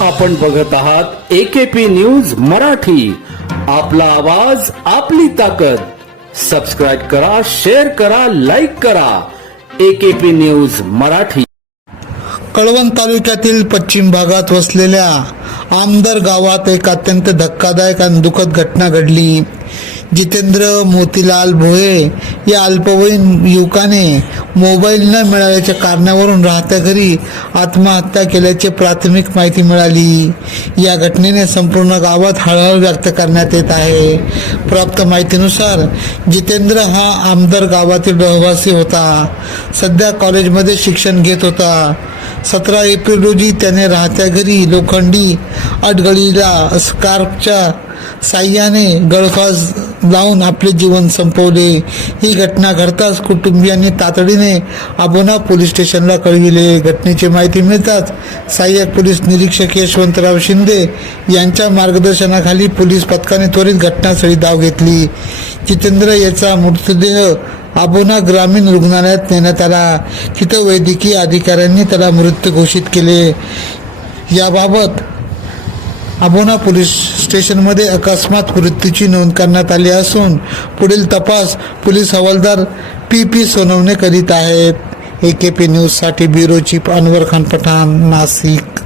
आपण बघत आहात एकेपी न्यूज मराठी. आपला आवाज आपली ताकद. सबस्क्राईब करा शेअर करा लाईक करा. AKP news Marathi. कळवण तालुक्यातील पश्चिम भागात वसलेल्या आमदार गावात एक अत्यंत धक्कादायक आणि दुःखद घटना घडली. जितेंद्र मोतीलाल भोये या अल्पवयीन युवकाने मोबाईल न मिळाल्याच्या कारणावरून राहत्या घरी आत्महत्या केल्याची प्राथमिक माहिती मिळाली. या घटनेने संपूर्ण गावात हळहळ व्यक्त करण्यात येत आहे. प्राप्त माहितीनुसार जितेंद्र हा आमदार गावातील रहिवासी होता. सध्या कॉलेजमध्ये शिक्षण घेत होता. सतरा एप्रिल रोजी त्याने राहत्या घरी लोखंडी अडगळीला स्कार्फच्या साह्याने गळफास लावून आपले जीवन संपवले. ही घटना घडताच कुटुंबियांनी तातडीने आबोना पोलीस स्टेशनला कळविले. घटनेची माहिती मिळताच सहाय्यक पोलीस निरीक्षक यशवंतराव शिंदे यांच्या मार्गदर्शनाखाली पोलीस पथकाने त्वरित घटनास्थळी धाव घेतली. जितेंद्र याचा मृतदेह आबोना ग्रामीण रुग्णालयात नेण्यात आला. तिथं वैद्यकीय अधिकाऱ्यांनी त्याला मृत घोषित केले. याबाबत आबोना पोलीस स्टेशनमध्ये अकस्मात मृत्यूची नोंद करण्यात आली असून पुढील तपास पोलीस हवालदार पी पी सोनवणे करीत आहेत. ए के पी न्यूजसाठी ब्युरो चीफ अनवर खान पठाण नाशिक.